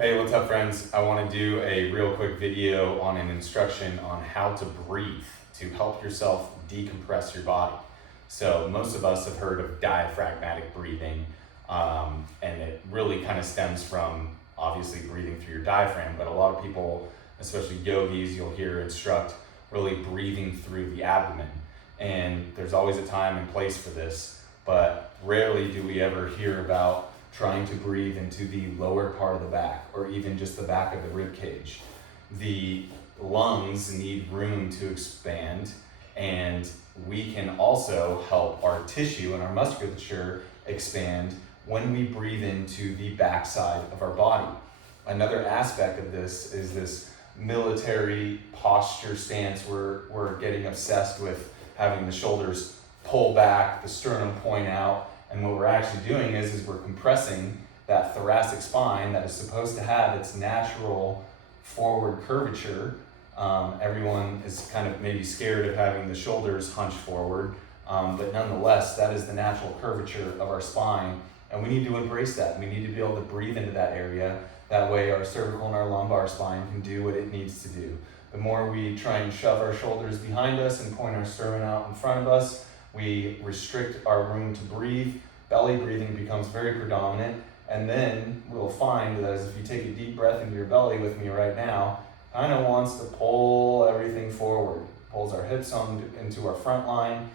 Hey, what's up friends? I want to do a real quick video on an instruction on how to breathe to help yourself decompress your body. So most of us have heard of diaphragmatic breathing, and it really kind of stems from obviously breathing through your diaphragm, but a lot of people, especially yogis, you'll hear instruct really breathing through the abdomen. And there's always a time and place for this, but rarely do we ever hear about trying to breathe into the lower part of the back or even just the back of the rib cage. The lungs need room to expand, and we can also help our tissue and our musculature expand when we breathe into the backside of our body. Another aspect of this is this military posture stance where we're getting obsessed with having the shoulders pull back, the sternum point out. And what we're actually doing is we're compressing that thoracic spine that is supposed to have its natural forward curvature. Everyone is kind of maybe scared of having the shoulders hunched forward, but nonetheless, that is the natural curvature of our spine. And we need to embrace that. We need to be able to breathe into that area. That way our cervical and our lumbar spine can do what it needs to do. The more we try and shove our shoulders behind us and point our sternum out in front of us, we restrict our room to breathe. Belly breathing becomes very predominant, and then we'll find that as if you take a deep breath into your belly with me right now, kind of wants to pull everything forward. Pulls our hips into our front line,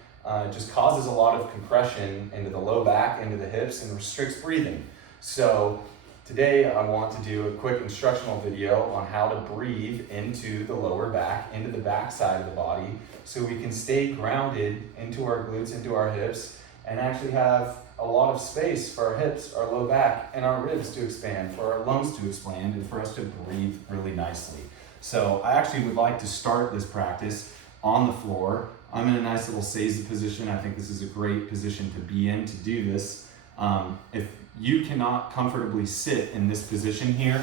just causes a lot of compression into the low back, into the hips, and restricts breathing. So today I want to do a quick instructional video on how to breathe into the lower back, into the back side of the body, so we can stay grounded into our glutes, into our hips, and actually have a lot of space for our hips, our low back, and our ribs to expand, for our lungs to expand, and for us to breathe really nicely. So I actually would like to start this practice on the floor. I'm in a nice little seiza position. I think this is a great position to be in to do this. If you cannot comfortably sit in this position here,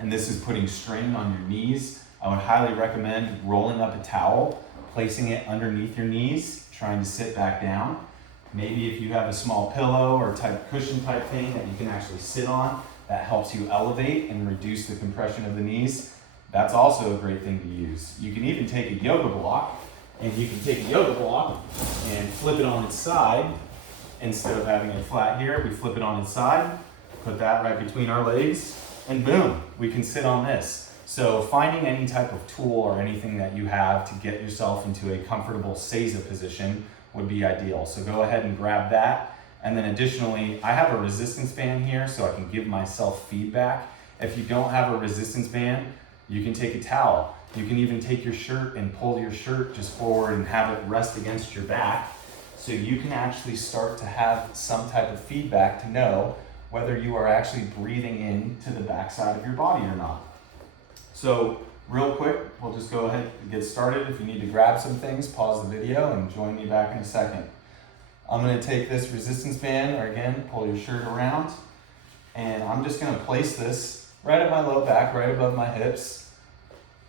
and this is putting strain on your knees, I would highly recommend rolling up a towel, placing it underneath your knees, trying to sit back down. Maybe if you have a small pillow or cushion type thing that you can actually sit on, that helps you elevate and reduce the compression of the knees. That's also a great thing to use. You can even take a yoga block, and flip it on its side. Instead of having it flat here, we flip it on its side, put that right between our legs, and boom, we can sit on this. So finding any type of tool or anything that you have to get yourself into a comfortable seiza position would be ideal. So go ahead and grab that. And then additionally, I have a resistance band here so I can give myself feedback. If you don't have a resistance band, you can take a towel. You can even take your shirt and pull your shirt just forward and have it rest against your back. So you can actually start to have some type of feedback to know whether you are actually breathing into the backside of your body or not. So real quick, we'll just go ahead and get started. If you need to grab some things, pause the video and join me back in a second. I'm gonna take this resistance band, or again, pull your shirt around, and I'm just gonna place this right at my low back, right above my hips,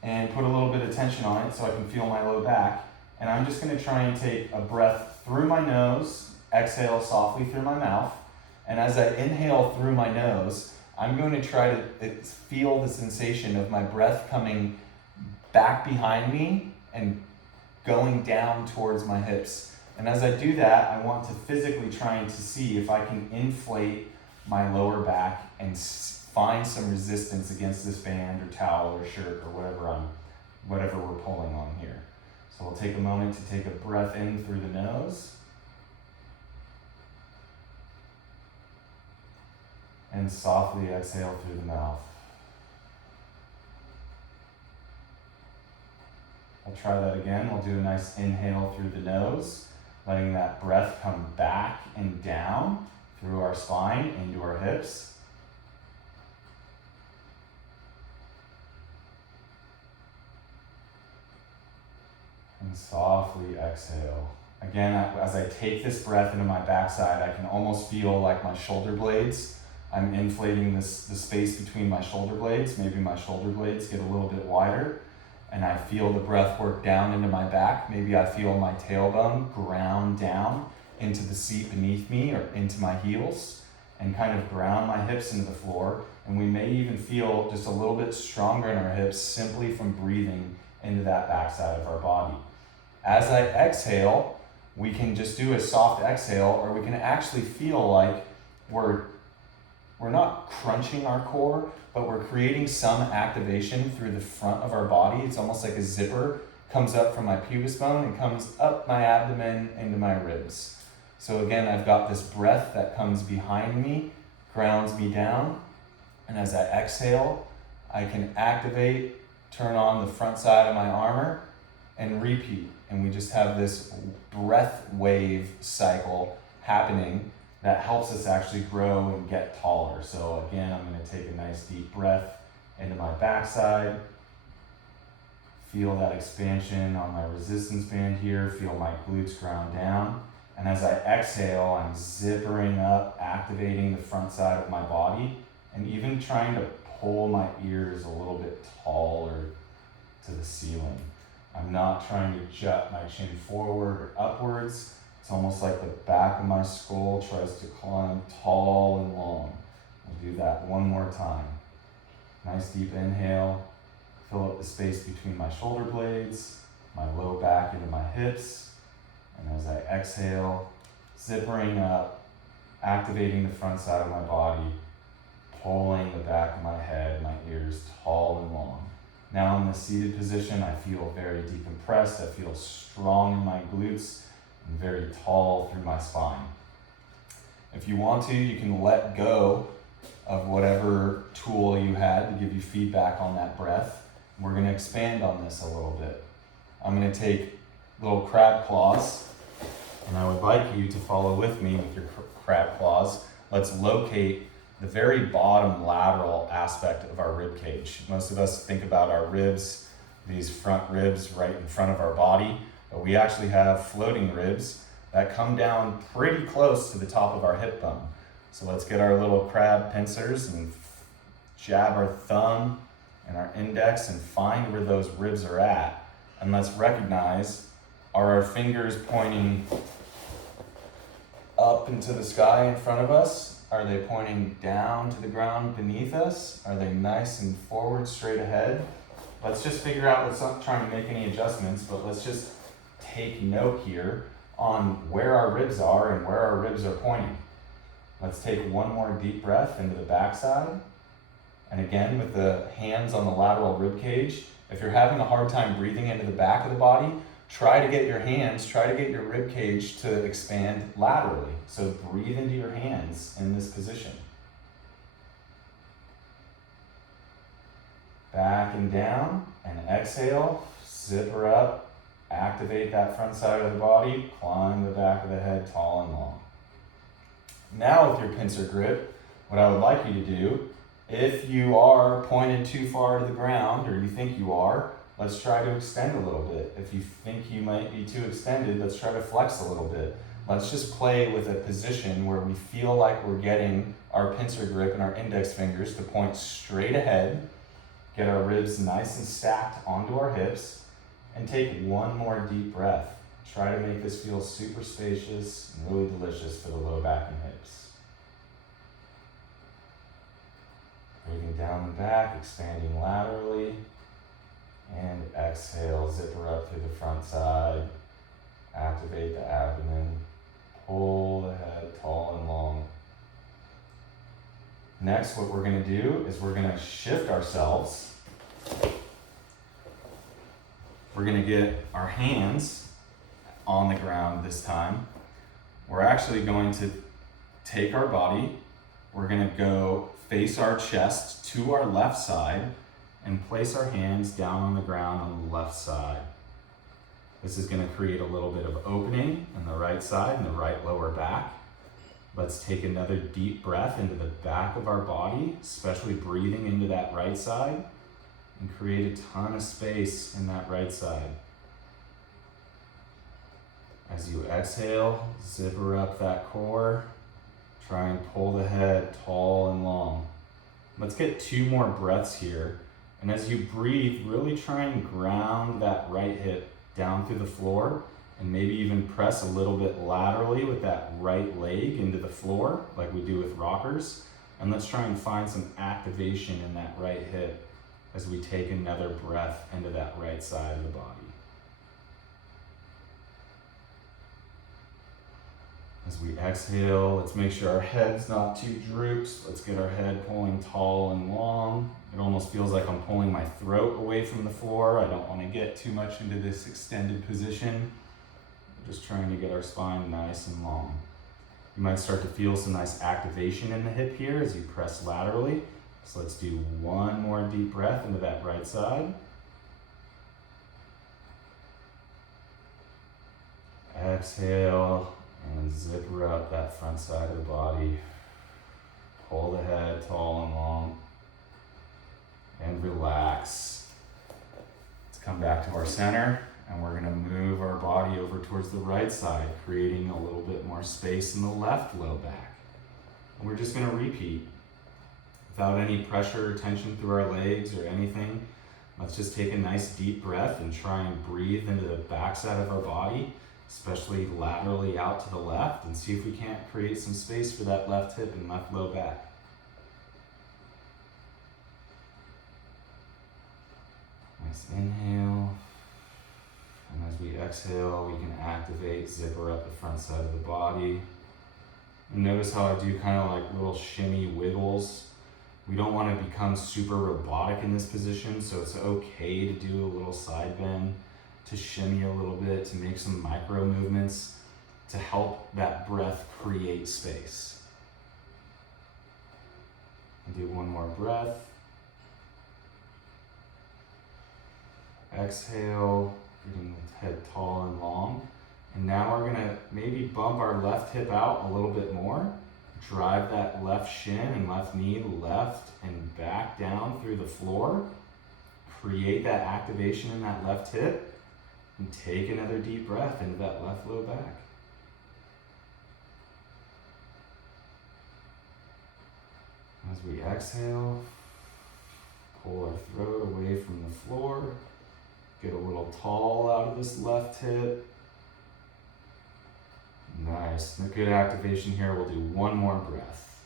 and put a little bit of tension on it so I can feel my low back. And I'm just gonna try and take a breath through my nose, exhale softly through my mouth. And as I inhale through my nose, I'm going to try to feel the sensation of my breath coming back behind me and going down towards my hips. And as I do that, I want to physically try to see if I can inflate my lower back and find some resistance against this band or towel or shirt or whatever we're pulling on here. So we'll take a moment to take a breath in through the nose. And softly exhale through the mouth. I'll try that again. We'll do a nice inhale through the nose, letting that breath come back and down through our spine into our hips. And softly exhale. Again, as I take this breath into my backside, I can almost feel like my shoulder blades. I'm inflating the space between my shoulder blades. Maybe my shoulder blades get a little bit wider, and I feel the breath work down into my back. Maybe I feel my tailbone ground down into the seat beneath me or into my heels, and kind of ground my hips into the floor. And we may even feel just a little bit stronger in our hips simply from breathing into that backside of our body. As I exhale, we can just do a soft exhale, or we can actually feel like we're not crunching our core, but we're creating some activation through the front of our body. It's almost like a zipper comes up from my pubis bone and comes up my abdomen into my ribs. So again, I've got this breath that comes behind me, grounds me down, and as I exhale, I can activate, turn on the front side of my armor, and repeat. And we just have this breath wave cycle happening that helps us actually grow and get taller. So again, I'm gonna take a nice deep breath into my backside. Feel that expansion on my resistance band here. Feel my glutes ground down. And as I exhale, I'm zippering up, activating the front side of my body, and even trying to pull my ears a little bit taller to the ceiling. I'm not trying to jut my chin forward or upwards. It's almost like the back of my skull tries to climb tall and long. We'll do that one more time. Nice deep inhale. Fill up the space between my shoulder blades, my low back into my hips. And as I exhale, zippering up, activating the front side of my body, pulling the back of my head, my ears tall and long. Now in the seated position, I feel very decompressed. I feel strong in my glutes and very tall through my spine. If you want to, you can let go of whatever tool you had to give you feedback on that breath. We're going to expand on this a little bit. I'm going to take little crab claws, and I would like you to follow with me with your crab claws. Let's locate the very bottom lateral aspect of our rib cage. Most of us think about our ribs, these front ribs right in front of our body, but we actually have floating ribs that come down pretty close to the top of our hip bone. So let's get our little crab pincers and jab our thumb and our index and find where those ribs are at. And let's recognize, are our fingers pointing up into the sky in front of us? Are they pointing down to the ground beneath us? Are they nice and forward, straight ahead? Let's just figure out, let's not try to make any adjustments, but let's just take note here on where our ribs are and where our ribs are pointing. Let's take one more deep breath into the backside. And again, with the hands on the lateral rib cage, if you're having a hard time breathing into the back of the body, try to get your rib cage to expand laterally. So breathe into your hands in this position. Back and down, and exhale, zipper up, activate that front side of the body, climb the back of the head tall and long. Now with your pincer grip, what I would like you to do, if you are pointed too far to the ground, or you think you are, let's try to extend a little bit. If you think you might be too extended, let's try to flex a little bit. Let's just play with a position where we feel like we're getting our pincer grip and our index fingers to point straight ahead, get our ribs nice and stacked onto our hips, and take one more deep breath. Try to make this feel super spacious and really delicious for the low back and hips. Breathing down the back, expanding laterally, and exhale, zipper up through the front side, activate the abdomen, pull the head tall and long. Next, what we're going to do is we're going to shift ourselves. We're going to get our hands on the ground this time. We're actually going to take our body, we're going to go face our chest to our left side and place our hands down on the ground on the left side. This is going to create a little bit of opening in the right side and the right lower back. Let's take another deep breath into the back of our body, especially breathing into that right side, and create a ton of space in that right side. As you exhale, zipper up that core. Try and pull the head tall and long. Let's get 2 more breaths here. And as you breathe, really try and ground that right hip down through the floor, and maybe even press a little bit laterally with that right leg into the floor, like we do with rockers. And let's try and find some activation in that right hip as we take another breath into that right side of the body. As we exhale, let's make sure our head's not too drooped. Let's get our head pulling tall and long. It almost feels like I'm pulling my throat away from the floor. I don't want to get too much into this extended position. We're just trying to get our spine nice and long. You might start to feel some nice activation in the hip here as you press laterally. So let's do one more deep breath into that right side. Exhale and zipper up that front side of the body. Pull the head tall and long. And relax. Let's come back to our center. And we're gonna move our body over towards the right side, creating a little bit more space in the left low back. And we're just gonna repeat. Without any pressure or tension through our legs or anything, let's just take a nice deep breath and try and breathe into the backside of our body, especially laterally out to the left, and see if we can't create some space for that left hip and left low back. Nice inhale. And as we exhale, we can activate, zipper up the front side of the body. And notice how I do kind of like little shimmy wiggles. We don't want to become super robotic in this position, so it's okay to do a little side bend, to shimmy a little bit, to make some micro movements to help that breath create space. And do one more breath. Exhale. Getting the head tall and long. And now we're gonna maybe bump our left hip out a little bit more. Drive that left shin and left knee left and back down through the floor. Create that activation in that left hip. And take another deep breath into that left low back. As we exhale, pull our throat away from the floor. Get a little tall out of this left hip. Nice. A good activation here. We'll do one more breath.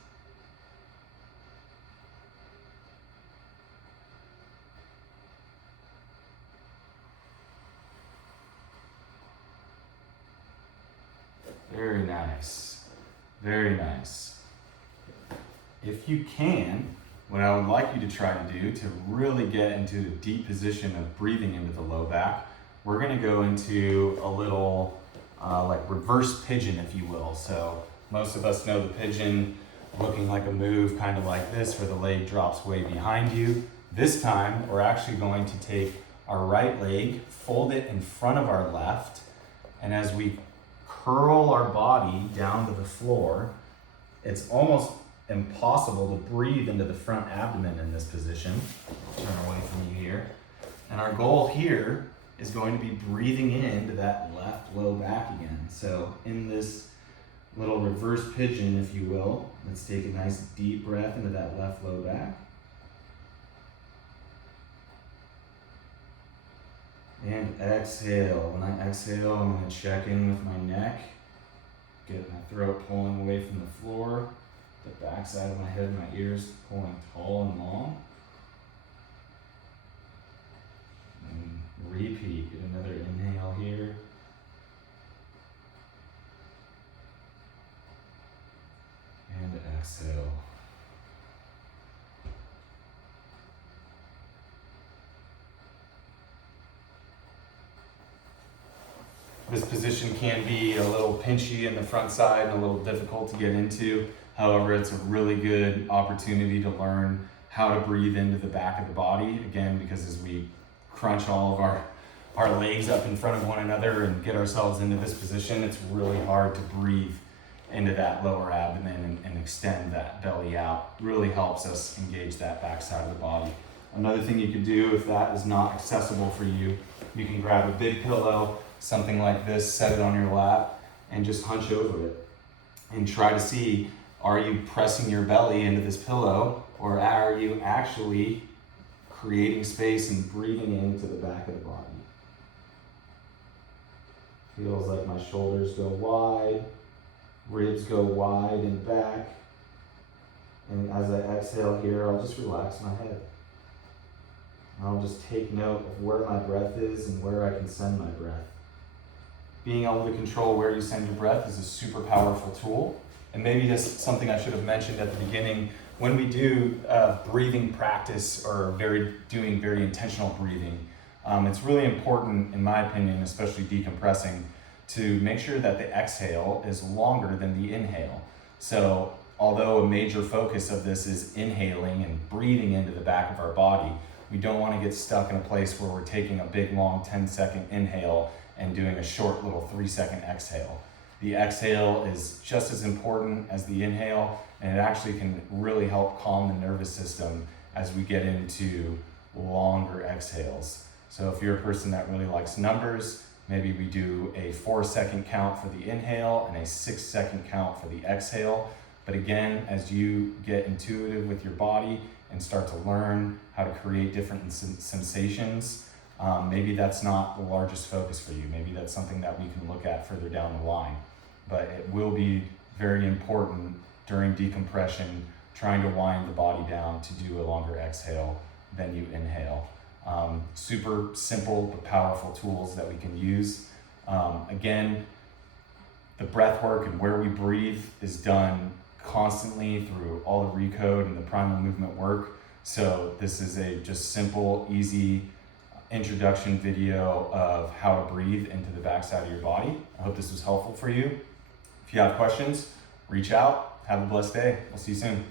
Very nice. Very nice. If you can, what I would like you to try to do to really get into the deep position of breathing into the low back, we're gonna go into a little like reverse pigeon, if you will. So most of us know the pigeon looking like a move kind of like this, where the leg drops way behind you. This time, we're actually going to take our right leg, fold it in front of our left, and as we curl our body down to the floor, it's almost impossible to breathe into the front abdomen in this position. Turn away from you here. And our goal here is going to be breathing into that left low back again. So in this little reverse pigeon, if you will, let's take a nice deep breath into that left low back. And exhale. When I exhale, I'm going to check in with my neck. Get my throat pulling away from the floor. The back side of my head, my ears pulling tall and long. And repeat. Get another inhale here. And exhale. This position can be a little pinchy in the front side and a little difficult to get into. However, it's a really good opportunity to learn how to breathe into the back of the body. Again, because as we crunch all of our legs up in front of one another and get ourselves into this position, it's really hard to breathe into that lower abdomen and extend that belly out. Really helps us engage that back side of the body. Another thing you can do, if that is not accessible for you, you can grab a big pillow, something like this, set it on your lap, and just hunch over it. And try to see, are you pressing your belly into this pillow, or are you actually creating space and breathing into the back of the body? Feels like my shoulders go wide, ribs go wide and back. And as I exhale here, I'll just relax my head. I'll just take note of where my breath is and where I can send my breath. Being able to control where you send your breath is a super powerful tool. And maybe just something I should have mentioned at the beginning, when we do breathing practice or doing very intentional breathing, it's really important, in my opinion, especially decompressing, to make sure that the exhale is longer than the inhale. So although a major focus of this is inhaling and breathing into the back of our body, we don't want to get stuck in a place where we're taking a big long 10-second inhale and doing a short little 3-second exhale. The exhale is just as important as the inhale, and it actually can really help calm the nervous system as we get into longer exhales. So if you're a person that really likes numbers, maybe we do a 4-second count for the inhale and a 6-second count for the exhale. But again, as you get intuitive with your body and start to learn how to create different sensations, maybe that's not the largest focus for you. Maybe that's something that we can look at further down the line. But it will be very important during decompression, trying to wind the body down to do a longer exhale than you inhale. Super simple but powerful tools that we can use. Again, the breath work and where we breathe is done constantly through all the recode and the primal movement work. So this is a just simple, easy introduction video of how to breathe into the backside of your body. I hope this was helpful for you. If you have questions, reach out. Have a blessed day. We'll see you soon.